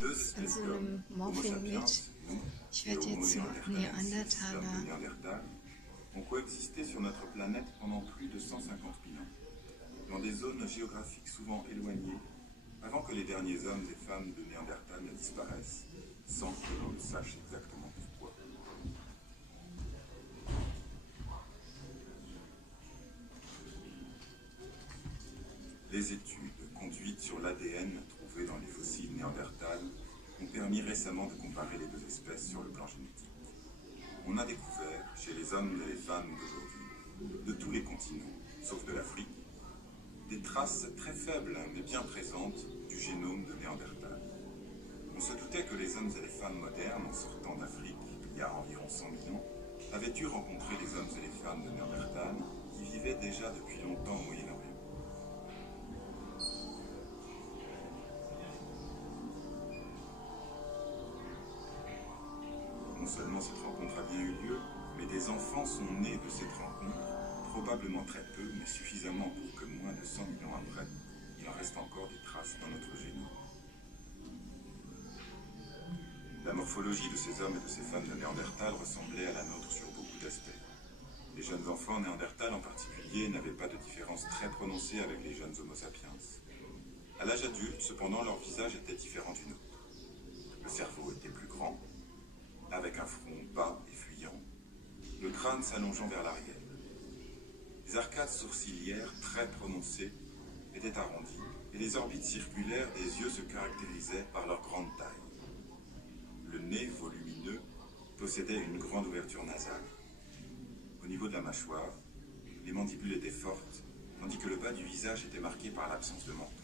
jetzt an so einem Morphing mit. Ich werde jetzt zum Néandertaler. Ont coexisté sur notre planète pendant plus de 150 000 ans, dans des zones géographiques souvent éloignées, avant que les derniers hommes et femmes de Néandertal ne disparaissent, sans que l'on ne sache exactement pourquoi. Les études conduites sur l'ADN trouvé dans les fossiles Néandertal ont permis récemment de comparer les deux espèces sur le plan génétique. On a découvert, chez les hommes et les femmes d'aujourd'hui, de tous les continents, sauf de l'Afrique, des traces très faibles mais bien présentes du génome de Néandertal. On se doutait que les hommes et les femmes modernes, en sortant d'Afrique il y a environ 100 000 ans, avaient dû rencontrer les hommes et les femmes de Néandertal qui vivaient déjà depuis longtemps au Moyen-Orient. Non seulement cette rencontre a bien eu lieu, mais des enfants sont nés de cette rencontre, probablement très peu, mais suffisamment pour que moins de 100 000 ans après, il en reste encore des traces dans notre génome. La morphologie de ces hommes et de ces femmes de Néandertal ressemblait à la nôtre sur beaucoup d'aspects. Les jeunes enfants Néandertal en particulier n'avaient pas de différence très prononcée avec les jeunes Homo sapiens. À l'âge adulte, cependant, leur visage était différent du nôtre. Le cerveau était plus grand, avec un front bas et fuyant, le crâne s'allongeant vers l'arrière. Les arcades sourcilières très prononcées étaient arrondies et les orbites circulaires des yeux se caractérisaient par leur grande taille. Le nez volumineux possédait une grande ouverture nasale. Au niveau de la mâchoire, les mandibules étaient fortes, tandis que le bas du visage était marqué par l'absence de menton.